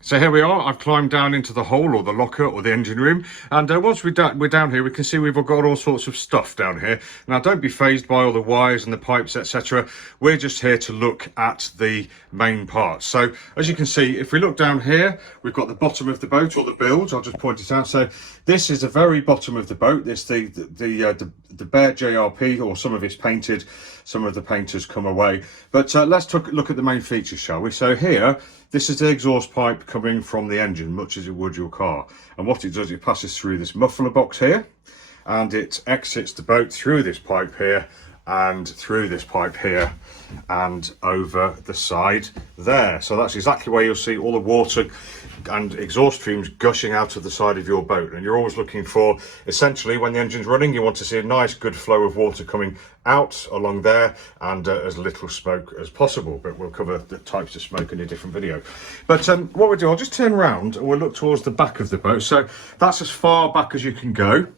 So here we are. I've climbed down into the hole or the locker or the engine room, and once we're down here, we can see we've got all sorts of stuff down here. Now don't be phased by all the wires and the pipes, etc. We're just here to look at the main parts. So as you can see, if we look down here, we've got the bottom of the boat, or the bilge. I'll just point it out. So this is the very bottom of the boat. This the bare JRP, or some of it's painted, some of the paint has come away. But let's look at the main features, shall we? So here, this is the exhaust pipe coming from the engine, much as it would your car. And what it does, it passes through this muffler box here, and it exits the boat through this pipe here, and through this pipe here, and over the side there. So that's exactly where you'll see all the water and exhaust streams gushing out of the side of your boat. And you're always looking for, essentially, when the engine's running, you want to see a nice good flow of water coming out along there, and as little smoke as possible. But we'll cover the types of smoke in a different video. But what we'll do, I'll just turn around and we'll look towards the back of the boat. So that's as far back as you can go.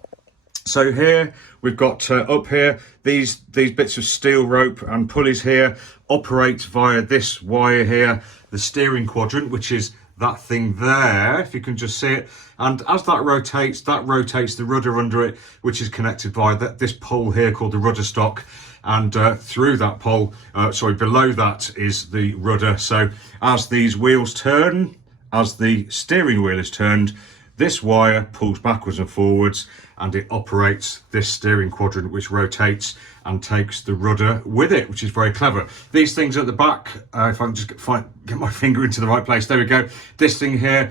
So here we've got up here these bits of steel rope and pulleys here operate via this wire here, the steering quadrant, which is that thing there, if you can just see it. And as that rotates the rudder under it, which is connected by this pole here called the rudder stock. And through that pole, below that is the rudder. So as these wheels turn, as the steering wheel is turned, this wire pulls backwards and forwards, and it operates this steering quadrant, which rotates and takes the rudder with it, which is very clever. These things at the back, if I can just get my finger into the right place, there we go. This thing here,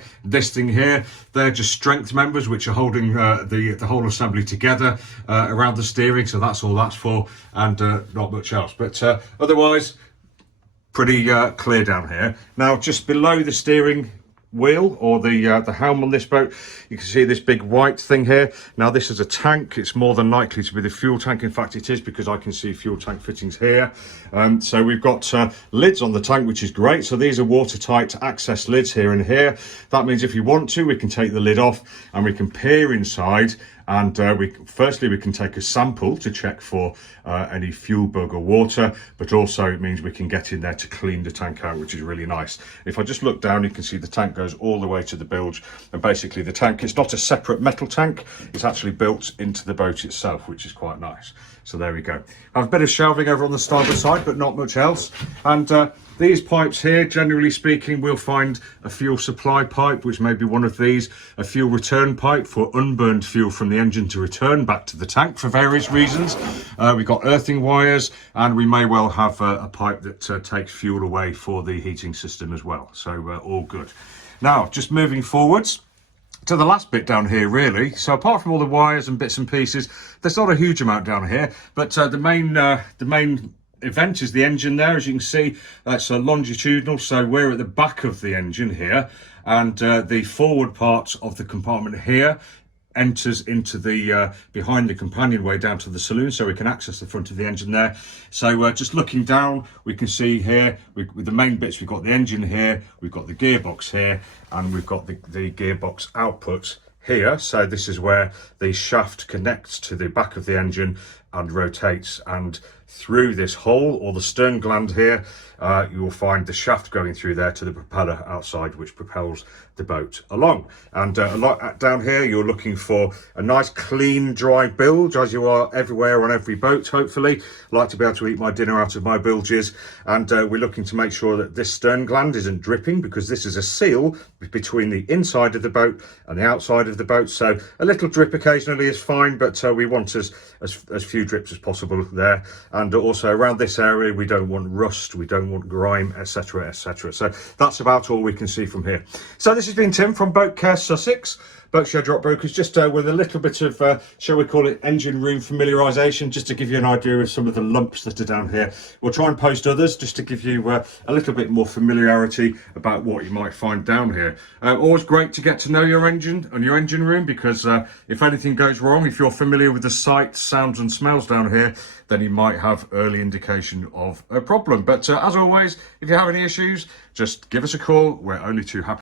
they're just strength members, which are holding the whole assembly together around the steering. So that's all that's for, and not much else. But otherwise, pretty clear down here. Now, just below the steering wheel, or the helm on this boat, you can see this big white thing here. Now this is a tank. It's more than likely to be the fuel tank. In fact, it is, because I can see fuel tank fittings here. So we've got lids on the tank, which is great. So these are watertight access lids here and here. That means if you want to, we can take the lid off and we can peer inside. And firstly, we can take a sample to check for any fuel bug or water, but also it means we can get in there to clean the tank out, which is really nice. If I just look down, you can see the tank goes all the way to the bilge. And basically the tank is not a separate metal tank, it's actually built into the boat itself, which is quite nice. So there we go. I have a bit of shelving over on the starboard side, but not much else. And these pipes here, generally speaking, we'll find a fuel supply pipe, which may be one of these, a fuel return pipe for unburned fuel from the engine to return back to the tank for various reasons. We've got earthing wires, and we may well have a pipe that takes fuel away for the heating system as well. So all good. Now, just moving forwards to the last bit down here, really. So apart from all the wires and bits and pieces, there's not a huge amount down here, but the main event is the engine there. As you can see, that's longitudinal, so we're at the back of the engine here, and the forward part of the compartment here enters into the behind the companionway down to the saloon, so we can access the front of the engine there. So just looking down, we can see here with the main bits, we've got the engine here, we've got the gearbox here, and we've got the gearbox output here. So this is where the shaft connects to the back of the engine and rotates, and through this hole, or the stern gland here, you will find the shaft going through there to the propeller outside, which propels the boat along. And a lot down here, you're looking for a nice clean dry bilge, as you are everywhere on every boat, hopefully. I like to be able to eat my dinner out of my bilges, and we're looking to make sure that this stern gland isn't dripping, because this is a seal between the inside of the boat and the outside of the boat. So a little drip occasionally is fine, but we want as few drips as possible there. And also around this area, we don't want rust, we don't want grime, etc, etc. So that's about all we can see from here. So this has been Tim from Boatcare Sussex, Boat Shed Rock Brokers, just with a little bit of, shall we call it, engine room familiarisation, just to give you an idea of some of the lumps that are down here. We'll try and post others just to give you a little bit more familiarity about what you might find down here. Always great to get to know your engine and your engine room, because if anything goes wrong, if you're familiar with the sights, sounds and smells down here, then you might have early indication of a problem. But as always, if you have any issues, just give us a call. We're only too happy